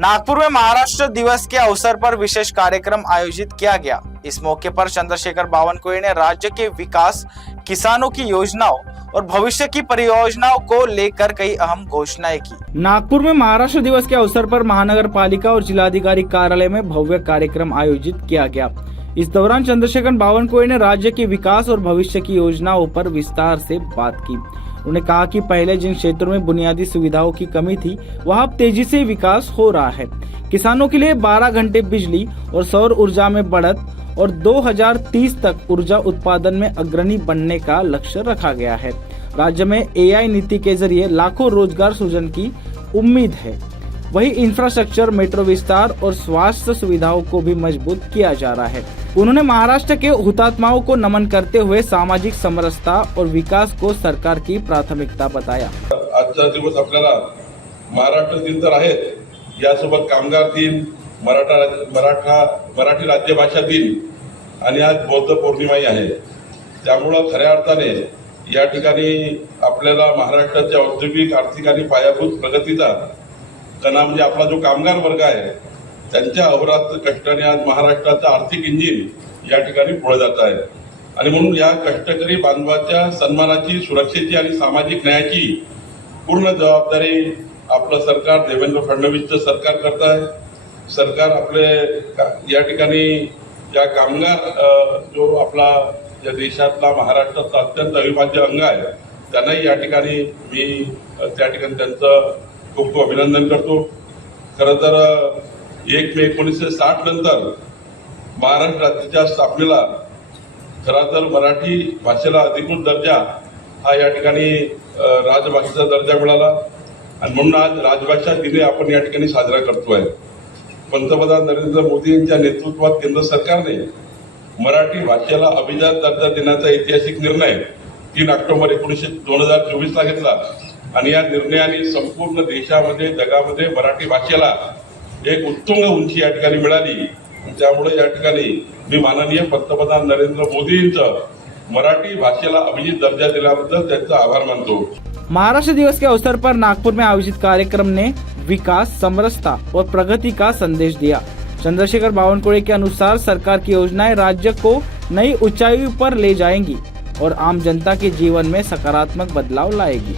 नागपुर में महाराष्ट्र दिवस के अवसर पर विशेष कार्यक्रम आयोजित किया गया। इस मौके पर चंद्रशेखर बावनकुळे ने राज्य के विकास, किसानों की योजनाओं और भविष्य की परियोजनाओं को लेकर कई अहम घोषणाएं की। नागपुर में महाराष्ट्र दिवस के अवसर पर महानगर पालिका और जिलाधिकारी कार्यालय में भव्य कार्यक्रम आयोजित किया गया। इस दौरान चंद्रशेखर बावनकुळे ने राज्य के विकास और भविष्य की योजनाओं पर विस्तार से बात की। उन्होंने कहा कि पहले जिन क्षेत्रों में बुनियादी सुविधाओं की कमी थी वहां अब तेजी से विकास हो रहा है। किसानों के लिए 12 घंटे बिजली और सौर ऊर्जा में बढ़त और 2030 तक ऊर्जा उत्पादन में अग्रणी बनने का लक्ष्य रखा गया है। राज्य में AI नीति के जरिए लाखों रोजगार सृजन की उम्मीद है। वहीं इंफ्रास्ट्रक्चर, मेट्रो विस्तार और स्वास्थ्य सुविधाओं को भी मजबूत किया जा रहा है। उन्होंने महाराष्ट्र के हुतात्माओं को नमन करते हुए सामाजिक समरसता और विकास को सरकार की प्राथमिकता बताया। आजचा दिवस आपल्याला महाराष्ट्र दिन तर आहेच, यासोबत कामगार दिन, मराठी राज्यभाषा दिन आणि आज बौद्ध पौर्णिमाही आहे। त्यामुळे खऱ्या अर्थाने या ठिकाणी आपल्याला महाराष्ट्राच्या औद्योगिक, आर्थिक आणि पायाभूत प्रगतीचा कणा म्हणजे आपला जो कामगार वर्ग आहे त्यांच्या अहोरात्र कष्टाने आज महाराष्ट्राचा आर्थिक इंजिन या ठिकाणी पुढे जात आहे। आणि म्हणून या कष्टकरी बांधवाच्या सन्मानाची, सुरक्षेची आणि सामाजिक न्यायाची पूर्ण जबाबदारी आपलं सरकार, देवेंद्र फडणवीसचं सरकार करत आहे। सरकार आपले या ठिकाणी या कामगार जो आपला या देशातला, महाराष्ट्राचा अत्यंत अविभाज्य अंग आहे, त्यांनाही या ठिकाणी मी त्या ठिकाणी त्यांचं खूप खूप अभिनंदन करतो। खरं तर 1 मे 1960 नंतर महाराष्ट्र राज्याच्या स्थापनेला खरं तर मराठी भाषेला अधिकृत दर्जा हा या ठिकाणी राजभाषेचा दर्जा मिळाला आणि म्हणून आज राजभाषा दिन आपण या ठिकाणी साजरा करतोय। पंतप्रधान नरेंद्र मोदी यांच्या नेतृत्वात केंद्र सरकारने मराठी भाषेला अभिजात दर्जा देण्याचा ऐतिहासिक निर्णय 3 ऑक्टोबर 2024 ला घेतला आणि या निर्णयाने संपूर्ण देशामध्ये, जगामध्ये मराठी भाषेला एक उत्तुंग उंची या ठिकाणी मिळाली। त्यामुळे या ठिकाणी मी माननीय पंतप्रधान नरेंद्र मोदी यांचं मराठी भाषेला अभिजात दर्जा दिल्याबद्दल त्यांचा आभार मानतो। महाराष्ट्र दिवस के अवसर पर नागपुर में आयोजित कार्यक्रम ने विकास, समरसता और प्रगति का संदेश दिया। चंद्रशेखर बावनकुळे के अनुसार सरकार की योजनाएं राज्य को नई ऊंचाई पर ले जाएंगी और आम जनता के जीवन में सकारात्मक बदलाव लाएगी।